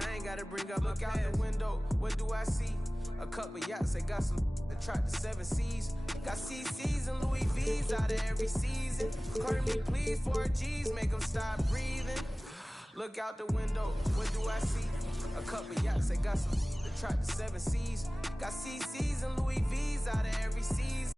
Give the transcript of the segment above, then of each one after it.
I ain't gotta bring up. Look out the window, what do I see? A couple yachts, I got some attract the 7 C's. Got CC's and Louis V's out of every season. Cardi me please, 4 G's, make them stop breathing. Look out the window, what do I see? A couple yachts, I got some attract the 7 C's. Got CC's and Louis V's out of every season.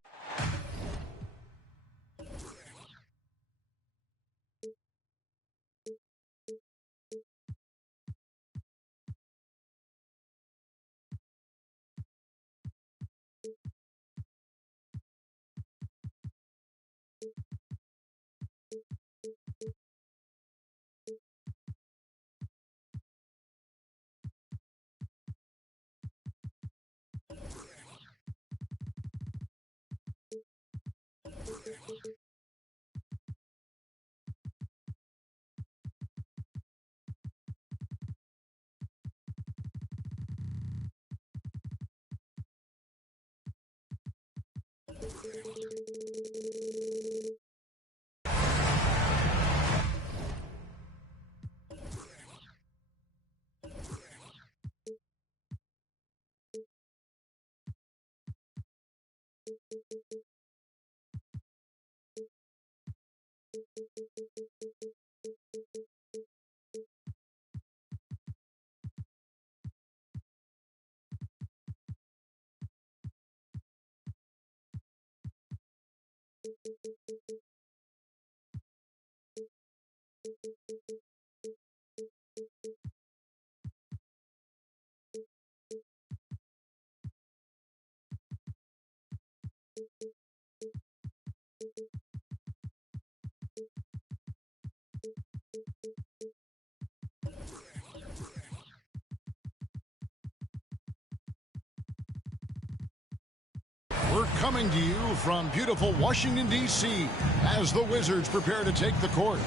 We're coming to you from beautiful Washington, D.C. as the Wizards prepare to take the court.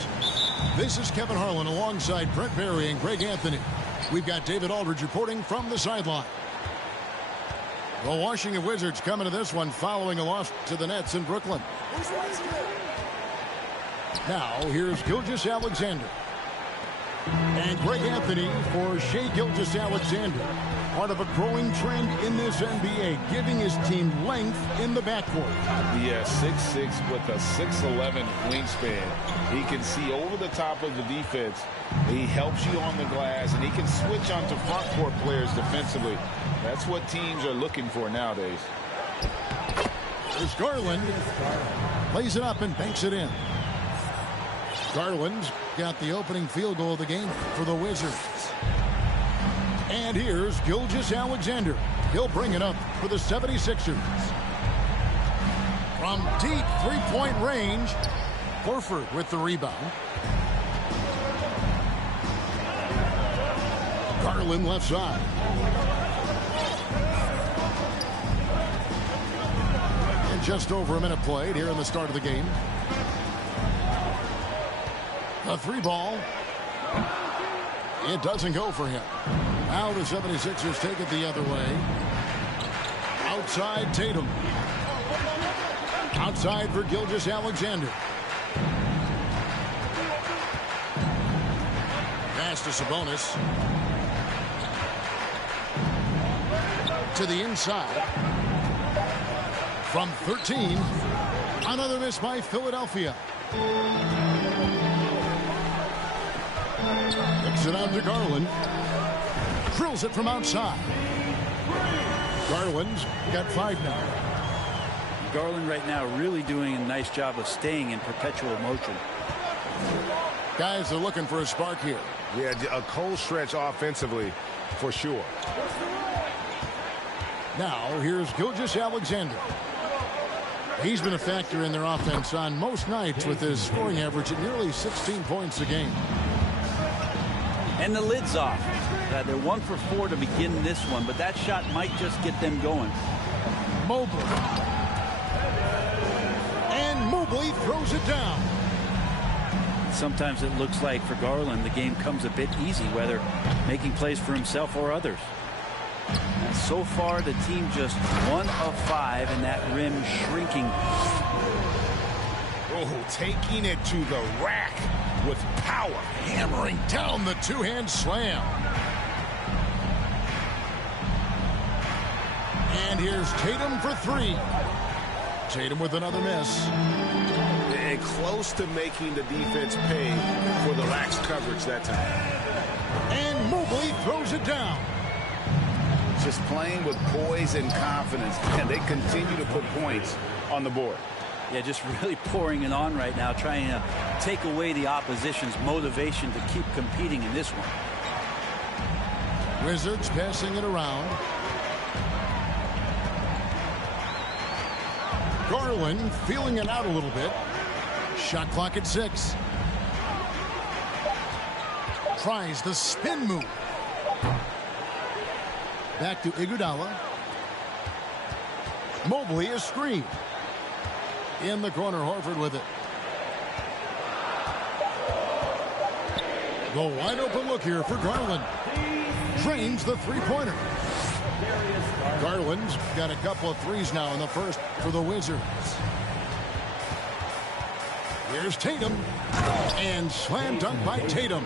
This is Kevin Harlan alongside Brent Barry and Greg Anthony. We've got David Aldridge reporting from the sideline. The Washington Wizards coming to this one following a loss to the Nets in Brooklyn. Now, here's Gilgeous-Alexander. And Greg Anthony for Shai Gilgeous-Alexander. Part of a growing trend in this NBA, giving his team length in the backcourt. Yeah, 6'6" with a 6'11" wingspan. He can see over the top of the defense. He helps you on the glass, and he can switch onto front court players defensively. That's what teams are looking for nowadays. There's Garland. Lays it up and banks it in. Garland's got the opening field goal of the game for the Wizards. And here's Gilgeous-Alexander. He'll bring it up for the 76ers. From deep three-point range, Horford with the rebound. Garland left side. And just over a minute played here in the start of the game. A 3-ball. It doesn't go for him. Now the 76ers take it the other way. Outside Tatum. Outside for Gilgeous-Alexander. Pass to Sabonis. To the inside. From 13. Another miss by Philadelphia. Kicks it out to Garland. Drills it from outside. Garland's got 5 now. Garland right now really doing a nice job of staying in perpetual motion. Guys are looking for a spark here. Yeah, a cold stretch offensively for sure. Now here's Gilgeous-Alexander. He's been a factor in their offense on most nights with his scoring average at nearly 16 points a game. And the lid's off. They're 1 for 4 to begin this one, but that shot might just get them going. Mobley. And Mobley throws it down. Sometimes it looks like for Garland the game comes a bit easy, whether making plays for himself or others. And so far the team just 1 of 5 and that rim shrinking. Oh, taking it to the rack with power. Hammering down the two-hand slam. And here's Tatum for three. Tatum with another miss. And close to making the defense pay for the lax coverage that time. And Mobley throws it down. Just playing with poise and confidence, and they continue to put points on the board. Yeah, just really pouring it on right now, trying to take away the opposition's motivation to keep competing in this one. Wizards passing it around. Garland feeling it out a little bit. Shot clock at 6. Tries the spin move. Back to Iguodala. Mobley is screened. In the corner, Horford with it. The wide open look here for Garland. Drains the three-pointer. Garland's got a couple of threes now in the first for the Wizards. Here's Tatum. And slam dunk by Tatum.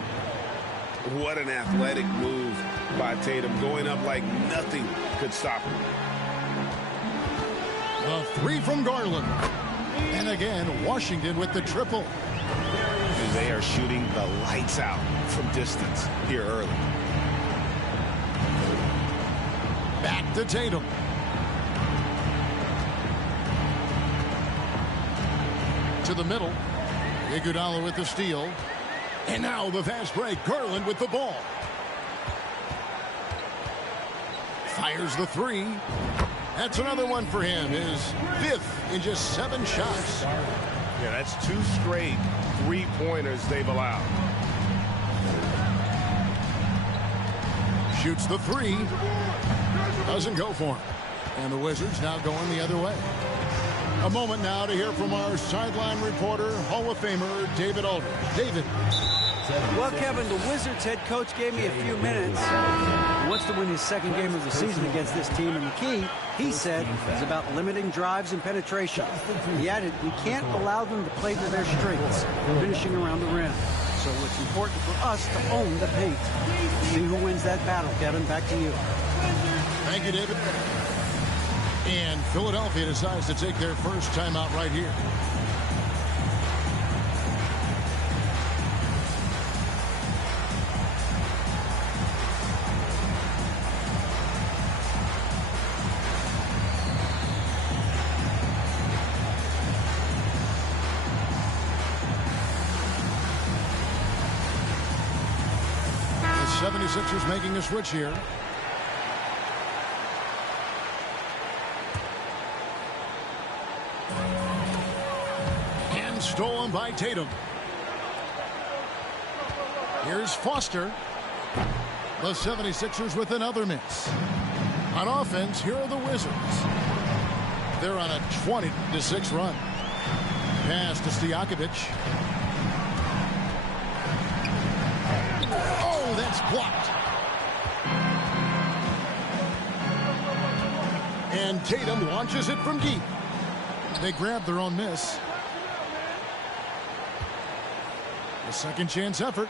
What an athletic move by Tatum, going up like nothing could stop him. The three from Garland. And again, Washington with the triple. They are shooting the lights out from distance here early. Back to Tatum. To the middle. Iguodala with the steal. And now the fast break. Garland with the ball. Fires the three. That's another one for him. His 5th in just 7 shots. Yeah, that's 2 straight three-pointers they've allowed. Shoots the three. Doesn't go for him. And the Wizards now going the other way. A moment now to hear from our sideline reporter, Hall of Famer David Aldridge. David. Well, Kevin, the Wizards head coach gave me a few minutes. He wants to win his 2nd game of the season against this team, and the key, he said, is about limiting drives and penetration. He added, we can't allow them to play to their strengths, finishing around the rim. So it's important for us to own the paint. See who wins that battle, Kevin. Back to you. Thank you, David. And Philadelphia decides to take their first timeout right here. The 76ers making a switch here. Stolen by Tatum. Here's Foster. The 76ers with another miss. On offense, here are the Wizards. They're on a 20-6 run. Pass to Stojakovic. Oh, that's blocked. And Tatum launches it from deep. They grab their own miss. A second chance effort.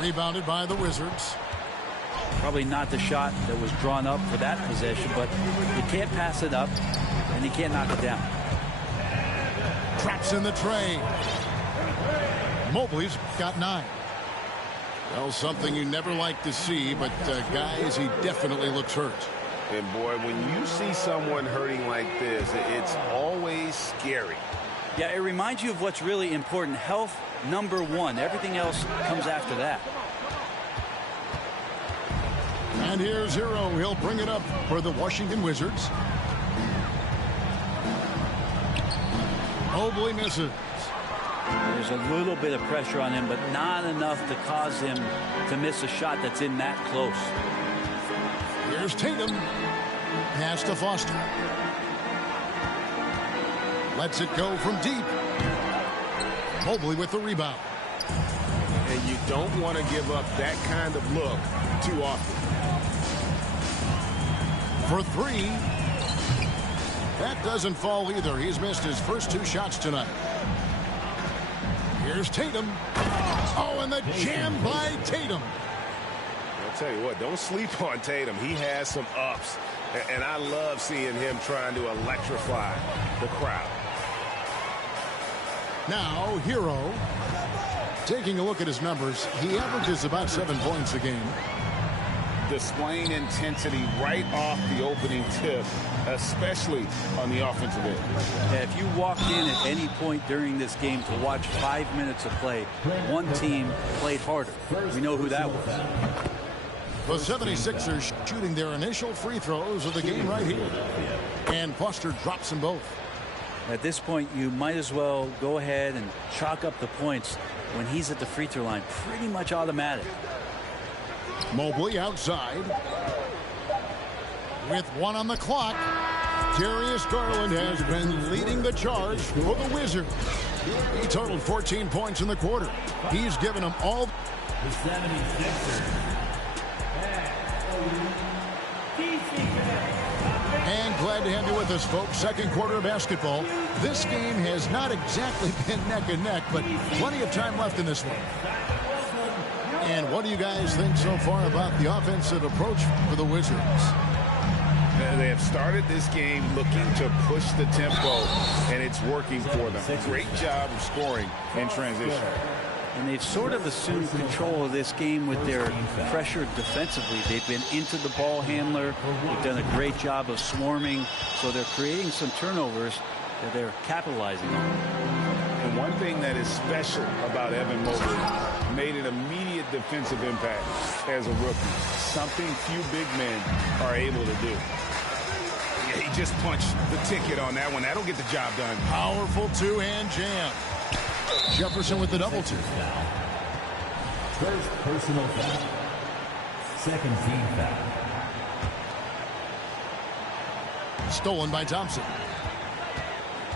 Rebounded by the Wizards. Probably not the shot that was drawn up for that possession, but you can't pass it up, and you can't knock it down. Traps in the tray. Mobley's got 9. Well, something you never like to see, but guys, he definitely looks hurt. And boy, when you see someone hurting like this, it's always scary. Yeah, it reminds you of what's really important. Health, number 1. Everything else comes after that. And here's Hero. He'll bring it up for the Washington Wizards. Mobley misses. There's a little bit of pressure on him, but not enough to cause him to miss a shot that's in that close. Here's Tatum. Pass to Foster. Lets it go from deep. Mobley with the rebound. And you don't want to give up that kind of look too often. For 3. That doesn't fall either. He's missed his first 2 shots tonight. Here's Tatum. Oh, and the jam by Tatum. Tell you what, don't sleep on Tatum. He has some ups, and I love seeing him trying to electrify the crowd. Now, Hero. Taking a look at his numbers, he averages about 7 points a game. Displaying intensity right off the opening tip, especially on the offensive end. Yeah, if you walked in at any point during this game to watch 5 minutes of play, one team played harder. We know who that was. The 76ers shooting their initial free throws of the game right here. And Foster drops them both. At this point, you might as well go ahead and chalk up the points when he's at the free throw line. Pretty much automatic. Mobley outside. With 1 on the clock, Darius Garland has been leading the charge for the Wizards. He totaled 14 points in the quarter. He's given them all. The 76ers. And glad to have you with us, folks. Second quarter of basketball. This game has not exactly been neck and neck, but plenty of time left in this one. And what do you guys think so far about the offensive approach for the Wizards? They have started this game looking to push the tempo, and it's working for them. Great job of scoring in transition. And they've sort of assumed control of this game with their pressure defensively. They've been into the ball handler. They've done a great job of swarming. So they're creating some turnovers that they're capitalizing on. And one thing that is special about Evan Mobley, made an immediate defensive impact as a rookie. Something few big men are able to do. Yeah, he just punched the ticket on that one. That'll get the job done. Powerful two-hand jam. Jefferson with the double team. First personal foul. Second team foul. Stolen by Thompson.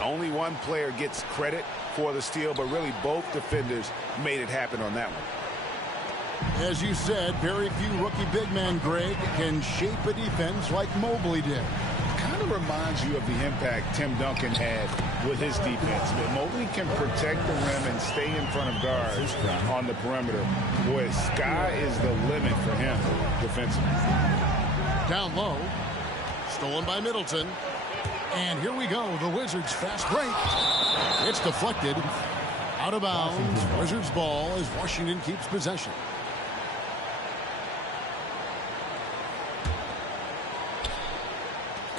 Only one player gets credit for the steal, but really both defenders made it happen on that one. As you said, very few rookie big men, Greg, can shape a defense like Mobley did. Kind of reminds you of the impact Tim Duncan had with his defense. But Mobley can protect the rim and stay in front of guards on the perimeter. Boy, sky is the limit for him defensively. Down low. Stolen by Middleton. And here we go. The Wizards fast break. It's deflected. Out of bounds. Wizards ball as Washington keeps possession.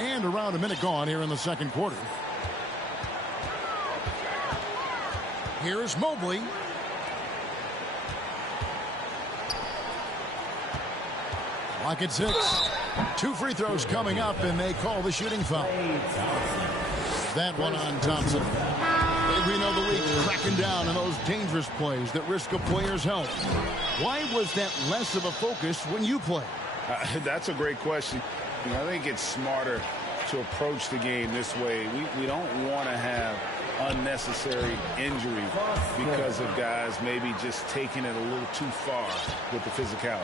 And around a minute gone here in the second quarter. Here's Mobley. Clock at 6. 2 free throws coming up, and they call the shooting foul. That one on Thompson. We know the league's cracking down on those dangerous plays that risk a player's health. Why was that less of a focus when you play? That's a great question. I think it's smarter to approach the game this way. We don't want to have unnecessary injury because of guys maybe just taking it a little too far with the physicality.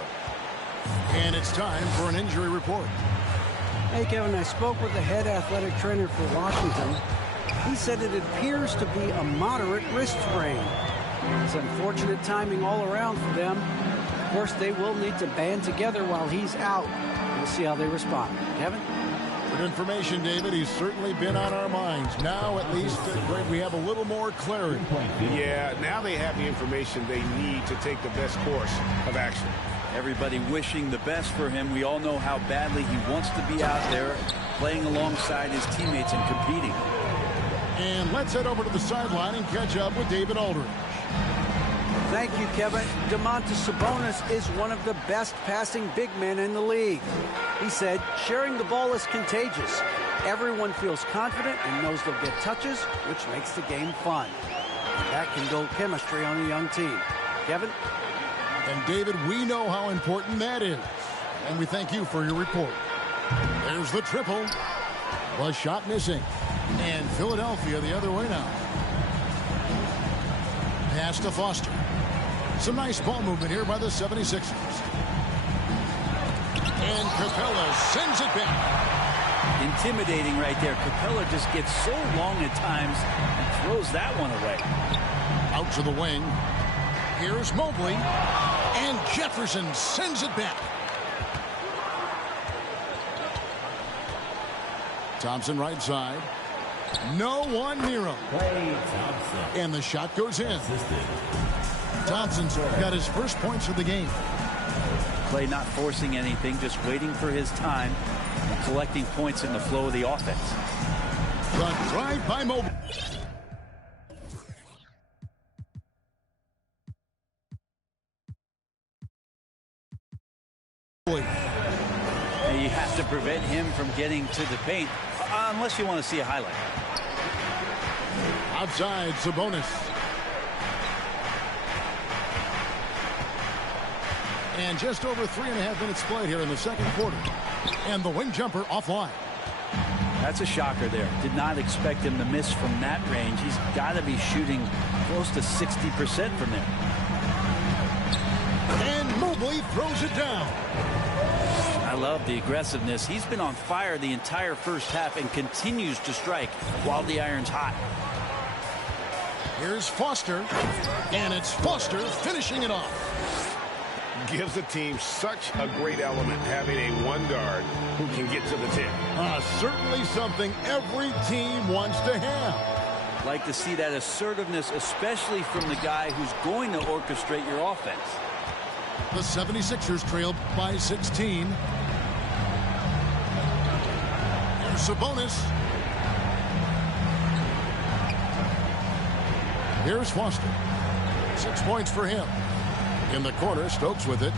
And it's time for an injury report. Hey, Kevin, I spoke with the head athletic trainer for Washington. He said it appears to be a moderate wrist sprain. It's unfortunate timing all around for them. Of course, they will need to band together while he's out. We'll see how they respond. Kevin? Good information, David. He's certainly been on our minds. Now, at least, Greg, we have a little more clarity. Yeah, now they have the information they need to take the best course of action. Everybody wishing the best for him. We all know how badly he wants to be out there playing alongside his teammates and competing. And let's head over to the sideline and catch up with David Aldridge. Thank you, Kevin. Domantas Sabonis is one of the best passing big men in the league. He said, sharing the ball is contagious. Everyone feels confident and knows they'll get touches, which makes the game fun. And that can build chemistry on a young team. Kevin? And David, we know how important that is. And we thank you for your report. There's the triple. The shot missing. And Philadelphia the other way now. Pass to Foster. Some nice ball movement here by the 76ers. And Capella sends it back. Intimidating right there. Capella just gets so long at times and throws that one away. Out to the wing. Here's Mobley. And Jefferson sends it back. Thompson right side. No one near him. And the shot goes in. Thompson's got his first points of the game. Klay not forcing anything, just waiting for his time and collecting points in the flow of the offense. The drive by Mobley. And you have to prevent him from getting to the paint unless you want to see a highlight. Outside, Sabonis. And just over 3.5 minutes played here in the second quarter. And the wing jumper offline. That's a shocker there. Did not expect him to miss from that range. He's got to be shooting close to 60% from there. And Mobley throws it down. I love the aggressiveness. He's been on fire the entire first half and continues to strike while the iron's hot. Here's Foster. And it's Foster finishing it off. Gives the team such a great element having a one guard who can get to the tip. Certainly something every team wants to have. Like to see that assertiveness, especially from the guy who's going to orchestrate your offense. The 76ers trail by 16. Here's Sabonis. Here's Foster. 6 points for him. In the corner, Stokes with it.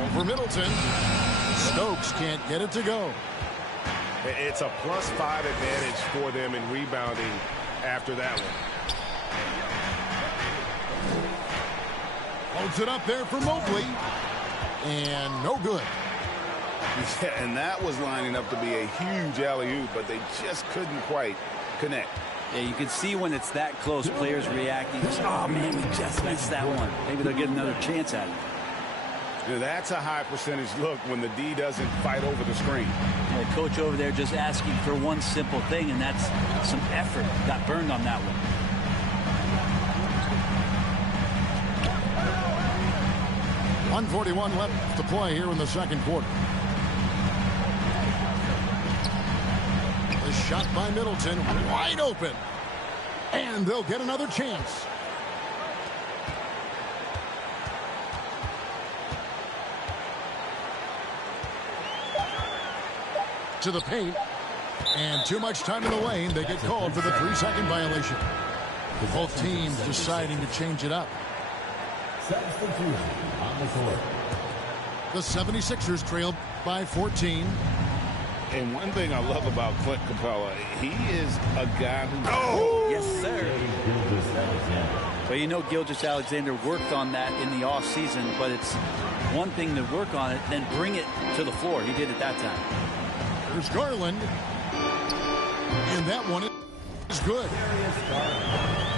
Over Middleton. Stokes can't get it to go. It's a +5 advantage for them in rebounding after that one. Holds it up there for Mobley. And no good. Yeah, and that was lining up to be a huge alley-oop, but they just couldn't quite connect. Yeah, you can see when it's that close, players reacting. Oh, man, we just missed that one. Maybe they'll get another chance at it. Yeah, that's a high percentage look when the D doesn't fight over the screen. The coach over there just asking for one simple thing, and that's some effort. Got burned on that one. .141 left to play here in the second quarter. The shot by Middleton, wide open. And they'll get another chance. To the paint. And too much time in the lane. They get called for the 3-second violation. Both teams deciding to change it up. Substitution on the court. The 76ers trail by 14. And one thing I love about Clint Capella, he is a guy who... Oh! Yes, sir. Gilgeous-Alexander. Well, you know Gilgeous-Alexander worked on that in the offseason, but it's one thing to work on it, then bring it to the floor. He did it that time. There's Garland. And that one is good.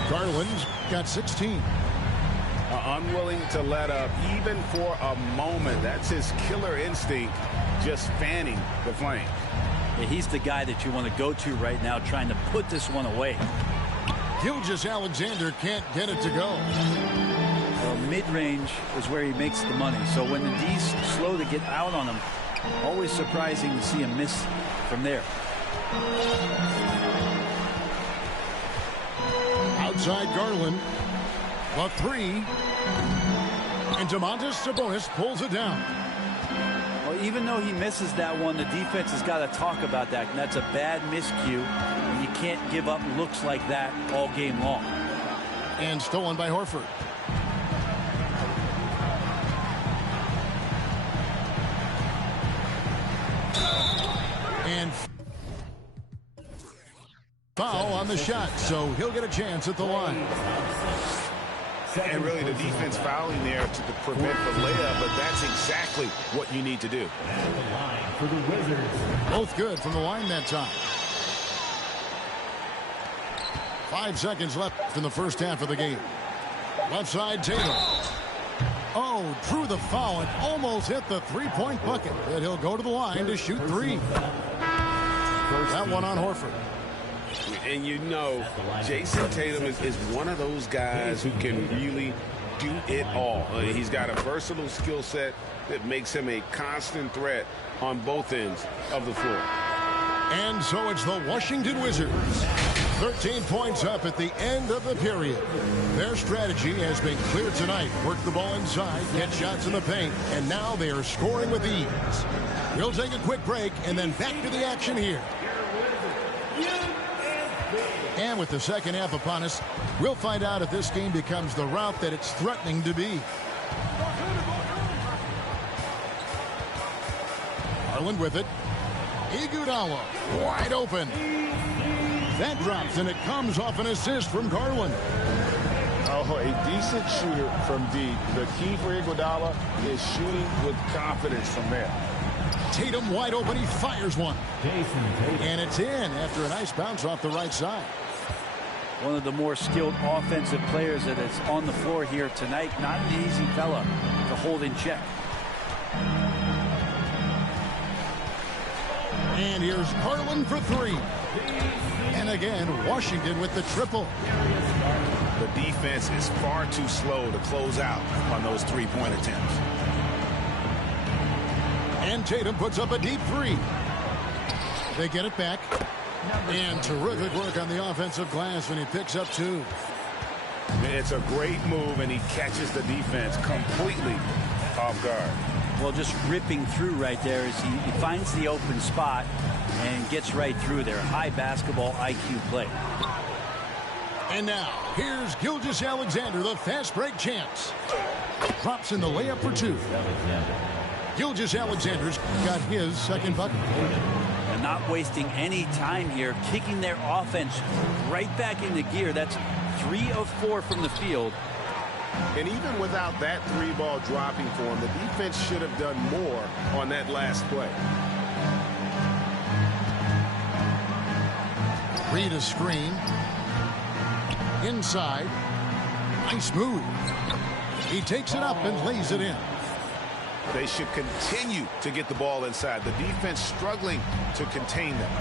Garland's got 16. Unwilling to let up even for a moment. That's his killer instinct, just fanning the flame. Yeah, he's the guy that you want to go to right now, trying to put this one away. Gilgeous-Alexander can't get it to go. Well, mid-range is where he makes the money. So when the D's slow to get out on him, always surprising to see him miss from there. Outside Garland. The 3. And Domantas Sabonis pulls it down. Well, even though he misses that one, the defense has got to talk about that. And that's a bad miscue. And you can't give up looks like that all game long. And stolen by Horford. And foul on the shot, so he'll get a chance at the line. And really the defense fouling there to prevent the layup, but that's exactly what you need to do. The line for the Wizards. Both good from the line that time. 5 seconds left in the first half of the game. Left side, Tatum. Oh, drew the foul and almost hit the three-point bucket. But he'll go to the line to shoot 3. That one on Horford. And you know, Jason Tatum is one of those guys who can really do it all. He's got a versatile skill set that makes him a constant threat on both ends of the floor. And so it's the Washington Wizards. 13 points up at the end of the period. Their strategy has been clear tonight. Work the ball inside, get shots in the paint, and now they are scoring with ease. We'll take a quick break and then back to the action here. And with the second half upon us, we'll find out if this game becomes the route that it's threatening to be. Garland with it. Iguodala wide open. That drops, and it comes off an assist from Garland. Oh, a decent shooter from deep. The key for Iguodala is shooting with confidence from there. Tatum wide open. He fires one. Jason Tatum. And it's in after a nice bounce off the right side. One of the more skilled offensive players that is on the floor here tonight. Not an easy fella to hold in check. And here's Garland for three. And again, Washington with the triple. The defense is far too slow to close out on those three-point attempts. And Tatum puts up a deep three. They get it back. And terrific work on the offensive glass when he picks up two. It's a great move, and he catches the defense completely off guard. Well, just ripping through right there as he finds the open spot and gets right through there. High basketball IQ play. And now, here's Gilgeous-Alexander, the fast break champs. Drops in the layup for two. Gilgeous-Alexander's got his second bucket. And not wasting any time here, kicking their offense right back into gear. That's 3 of 4 from the field. And even without that three ball dropping for him, the defense should have done more on that last play. Read a screen. Inside. Nice move. He takes it up and lays it in. They should continue to get the ball inside. The defense struggling to contain them.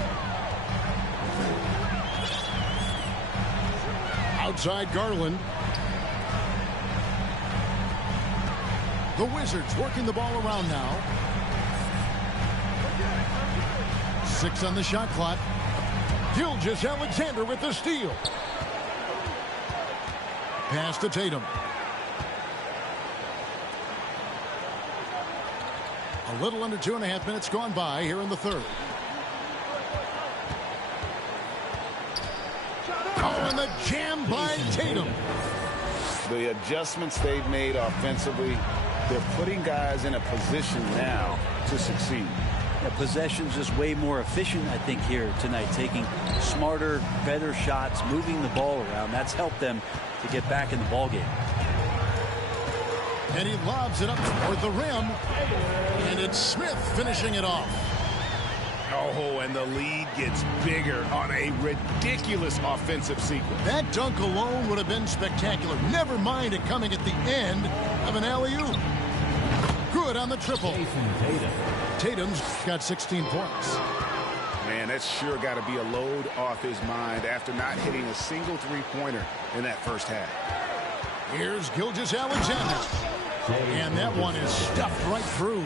Outside Garland. The Wizards working the ball around now. 6 on the shot clock. Gilgeous-Alexander with the steal. Pass to Tatum. A little under 2.5 minutes gone by here in the third. Oh, and the jam by Tatum. The adjustments they've made offensively, they're putting guys in a position now to succeed. The possession's just way more efficient, I think, here tonight. Taking smarter, better shots, moving the ball around. That's helped them to get back in the ballgame. And he lobs it up toward the rim. And it's Smith finishing it off. Oh, and the lead gets bigger on a ridiculous offensive sequence. That dunk alone would have been spectacular. Never mind it coming at the end of an alley-oop. Good on the triple. Tatum's got 16 points. Man, that's sure got to be a load off his mind after not hitting a single three-pointer in that first half. Here's Gilgeous-Alexander. And that one is stuffed right through.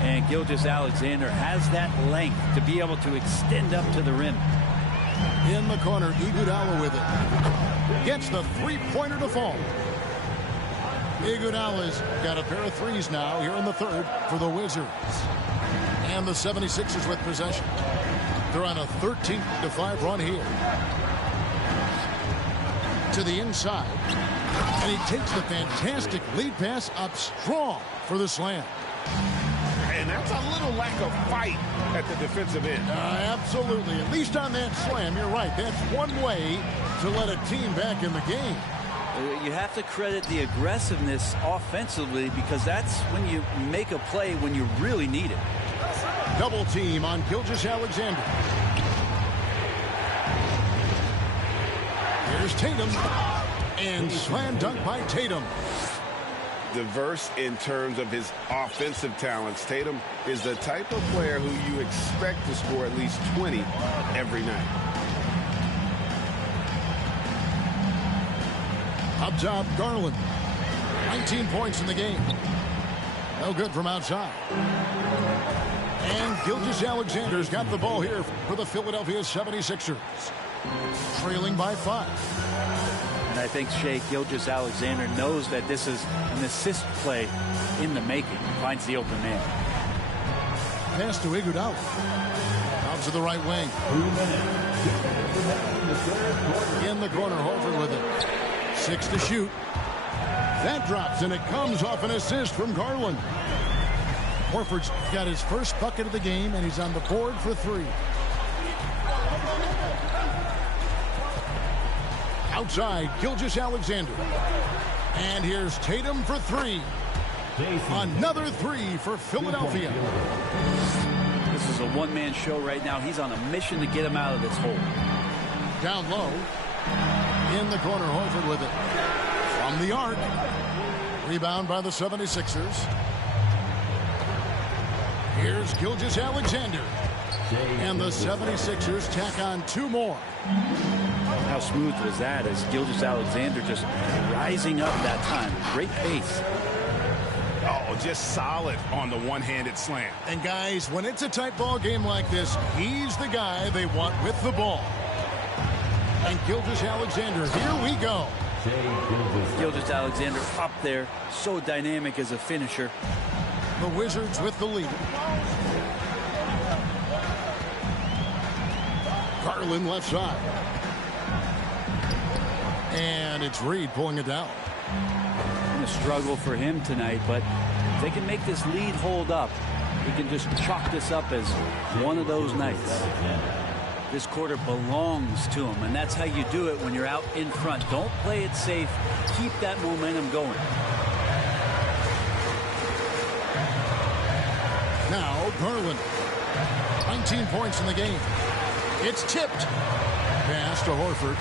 And Gilgeous-Alexander has that length to be able to extend up to the rim. In the corner, Iguodala with it. Gets the three-pointer to fall. Iguodala's got a pair of threes now here in the third for the Wizards. And the 76ers with possession. They're on a 13-5 run here. To the inside. And he takes the fantastic lead pass up strong for the slam. And that's a little lack of fight at the defensive end. Absolutely. At least on that slam, you're right. That's one way to let a team back in the game. You have to credit the aggressiveness offensively because that's when you make a play when you really need it. Double team on Gilgeous-Alexander. Here's Tatum. And slam dunk by Tatum. Diverse in terms of his offensive talents. Tatum is the type of player who you expect to score at least 20 every night. Up top, Garland. 19 points in the game. No good from outside. And Gilgeous-Alexander's got the ball here for the Philadelphia 76ers. Trailing by 5. And I think Shai Gilgeous-Alexander knows that this is an assist play in the making. Finds the open man. Pass to Iguodala. Out to the right wing. In the corner, Horford with it. 6 to shoot. That drops, and it comes off an assist from Garland. Horford's got his first bucket of the game, and he's on the board for 3. Outside, Gilgeous-Alexander. And here's Tatum for 3. Another 3 for Philadelphia. This is a one-man show right now. He's on a mission to get him out of this hole. Down low. In the corner, Horford with it. From the arc. Rebound by the 76ers. Here's Gilgeous-Alexander. And the 76ers tack on 2 more. How smooth was that as Gilgeous-Alexander just rising up that time. Great pace. Oh, just solid on the one-handed slam. And guys, when it's a tight ball game like this, he's the guy they want with the ball. And Gilgeous-Alexander, here we go. Gilgeous-Alexander up there, so dynamic as a finisher. The Wizards with the lead. Garland left side. And it's Reed pulling it down. A struggle for him tonight, but if they can make this lead hold up, he can just chalk this up as one of those nights. This quarter belongs to him, and that's how you do it when you're out in front. Don't play it safe. Keep that momentum going. Now Garland. 19 points in the game. It's tipped. Pass to Horford.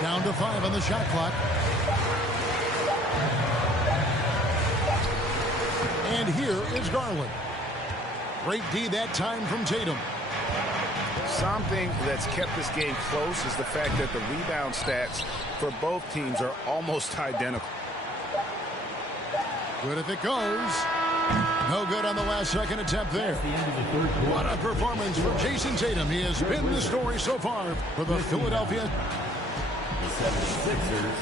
Down to 5 on the shot clock. And here is Garland. Great D that time from Tatum. Something that's kept this game close is the fact that the rebound stats for both teams are almost identical. Good if it goes. No good on the last second attempt there. What a performance for Jason Tatum. He has been the story so far for the Philadelphia 76ers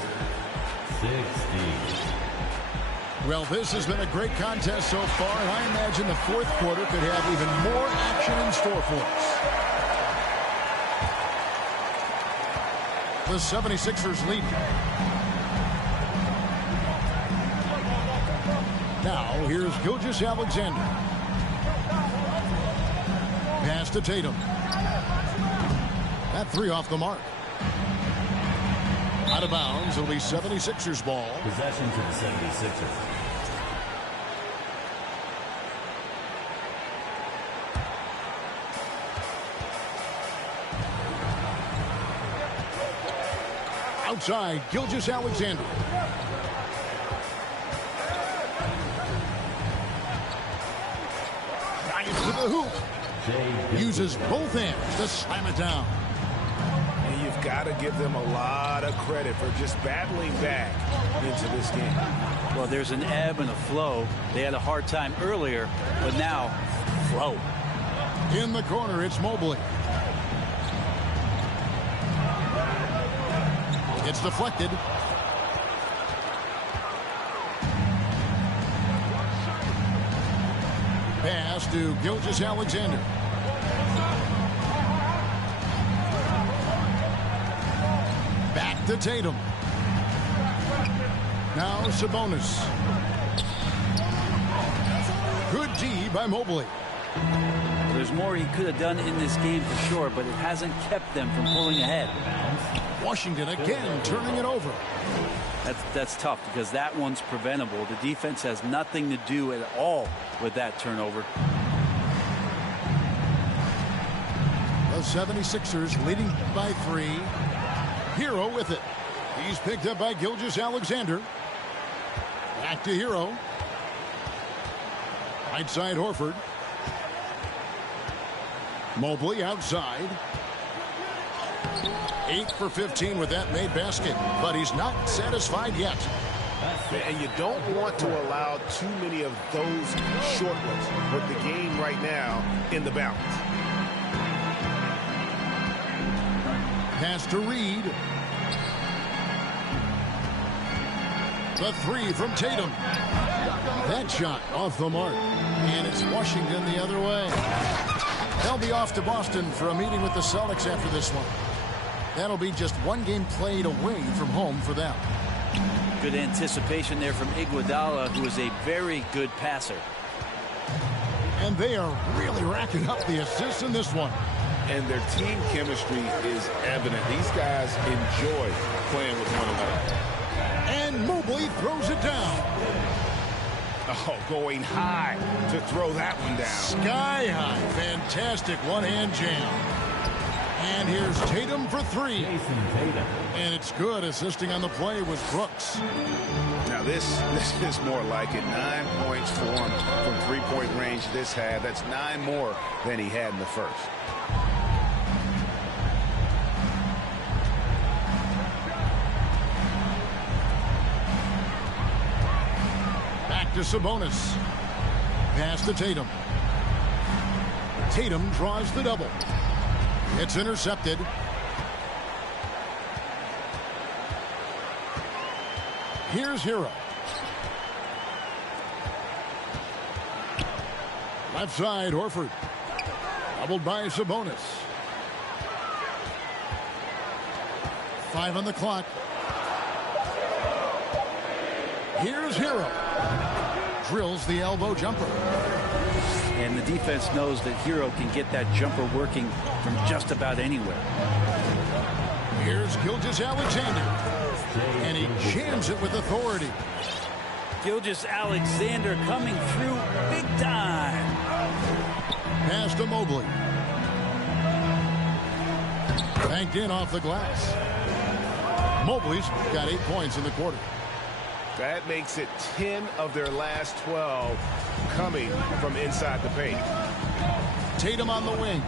60. Well, this has been a great contest so far, and I imagine the fourth quarter could have even more action in store for us. The 76ers lead. Now, here's Gilgeous-Alexander. Pass to Tatum. That 3 off the mark. Out of bounds, it'll be 76ers ball. Possession to the 76ers. Outside, Gilgeous-Alexander. Drives to the hoop. Uses both hands to slam it down. And you've got to give them a lot of credit for just battling back into this game. Well, there's an ebb and a flow. They had a hard time earlier, but now, flow. In the corner, it's Mobley. It's deflected. Pass to Gilgeous-Alexander. Back to Tatum. Now Sabonis. Good D by Mobley. There's more he could have done in this game for sure, but it hasn't kept them from pulling ahead. Washington again turning it over. That's tough because that one's preventable. The defense has nothing to do at all with that turnover. The 76ers leading by 3. Hero with it. He's picked up by Gilgeous-Alexander. Back to Hero. Right side Horford. Mobley outside. 8 for 15 with that made basket, but he's not satisfied yet. And you don't want to allow too many of those short ones with the game right now in the balance. Pass to Reed. The three from Tatum. That shot off the mark. And it's Washington the other way. They'll be off to Boston for a meeting with the Celtics after this one. That'll be just one game played away from home for them. Good anticipation there from Iguodala, who is a very good passer. And they are really racking up the assists in this one. And their team chemistry is evident. These guys enjoy playing with one another. And Mobley throws it down. Oh, going high to throw that one down. Sky high. Fantastic one-hand jam. And here's Tatum for three. Jason Tatum. And it's good. Assisting on the play was Brooks. Now this is more like it. 9 points for him from three-point range this half. That's 9 more than he had in the first. Back to Sabonis. Pass to Tatum. Tatum draws the double. It's intercepted. Here's Hero. Left side, Horford. Doubled by Sabonis. 5 on the clock. Here's Hero. Drills the elbow jumper. And the defense knows that Hero can get that jumper working from just about anywhere. Here's Gilgeous-Alexander. And he jams it with authority. Gilgeous-Alexander coming through big time. Pass to Mobley. Banked in off the glass. Mobley's got 8 points in the quarter. That makes it 10 of their last 12 coming from inside the paint. Tatum on the wing.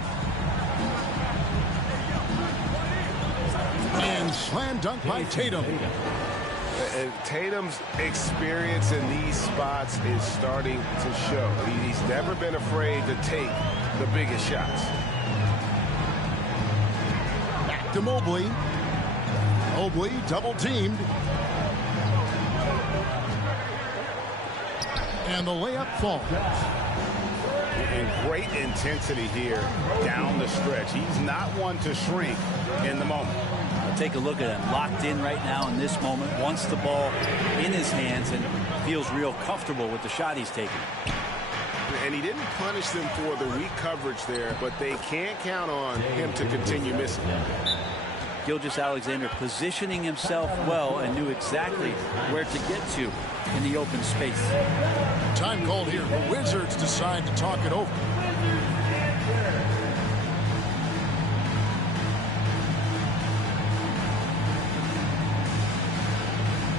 And slam dunk by Tatum. And Tatum's experience in these spots is starting to show. He's never been afraid to take the biggest shots. Back to Mobley. Mobley double teamed. And the layup falls. And great intensity here down the stretch. He's not one to shrink in the moment. Take a look at him, locked in right now in this moment, wants the ball in his hands and feels real comfortable with the shot he's taking. And he didn't punish them for the weak coverage there, but they can't count on him to continue missing. Gilgeous-Alexander positioning himself well and knew exactly where to get to in the open space. Time called here. The Wizards decide to talk it over.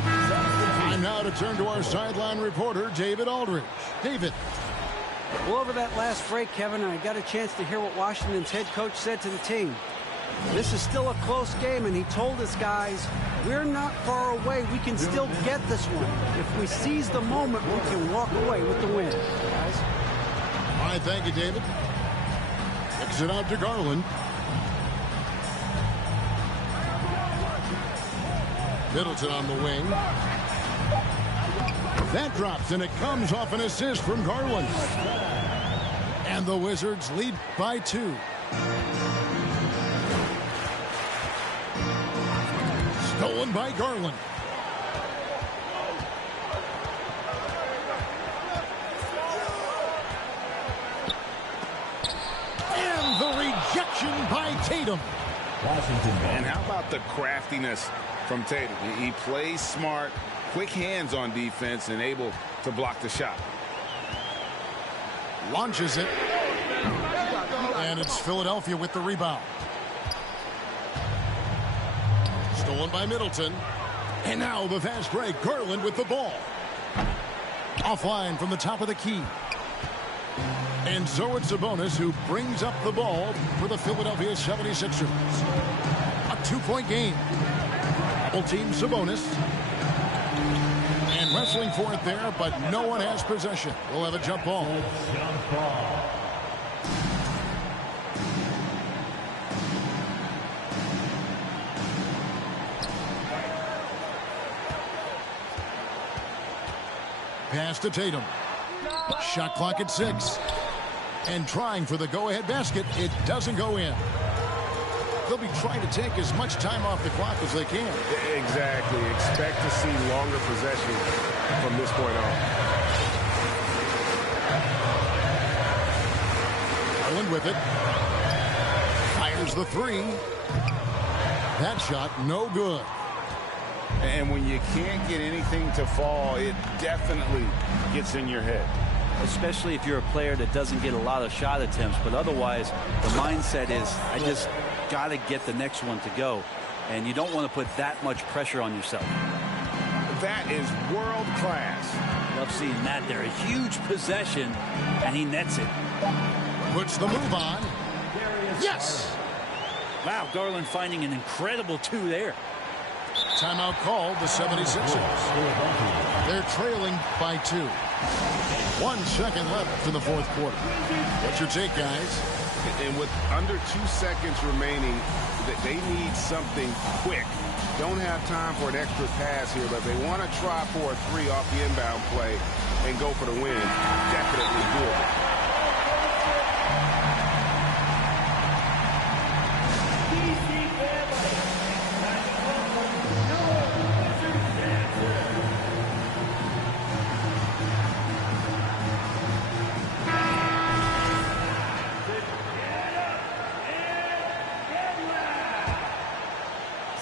Time now to turn to our sideline reporter, David Aldridge. David. Well, over that last break, Kevin, I got a chance to hear what Washington's head coach said to the team. This is still a close game, and he told his guys, we're not far away. We can still get this one. If we seize the moment, we can walk away with the win. Guys. All right, thank you, David. Kicks it out to Garland. Middleton on the wing. That drops, and it comes off an assist from Garland. And the Wizards lead by 2. Stolen by Garland. And the rejection by Tatum. Washington. And how about the craftiness from Tatum? He plays smart, quick hands on defense, and able to block the shot. Launches it. And it's Philadelphia with the rebound. Stolen by Middleton. And now the fast break. Garland with the ball. Offline from the top of the key. And so it's Sabonis who brings up the ball for the Philadelphia 76ers. A 2-point game. Double team Sabonis. Wrestling for it there, but no one has possession. We'll have a jump ball. Jump ball. Pass to Tatum. Shot clock at 6. And trying for the go-ahead basket. It doesn't go in. They'll be trying to take as much time off the clock as they can. Exactly. Expect to see longer possession from this point on. Garland with it. Fires the 3. That shot no good. And when you can't get anything to fall, it definitely gets in your head. Especially if you're a player that doesn't get a lot of shot attempts. But otherwise, the mindset is, I just got to get the next one to go. And you don't want to put that much pressure on yourself. That is world class. Love seeing that there. A huge possession, and he nets it. Puts the move on. Yes! Wow, Garland finding an incredible 2 there. Timeout called the 76ers. They're trailing by 2. 1 second left in the fourth quarter. What's your take, guys? And with under 2 seconds remaining, they need something quick. Don't have time for an extra pass here, but they want to try for a 3 off the inbound play and go for the win. Definitely doable.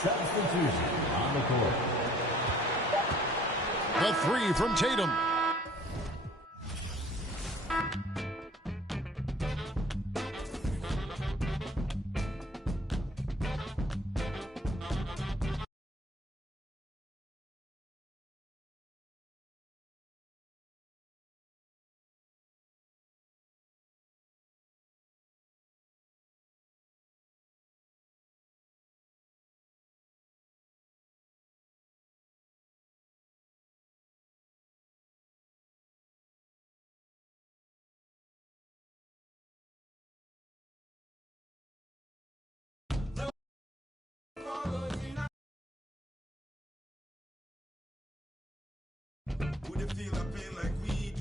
Substitution on the court. The 3 from Tatum. Would you feel a pain like we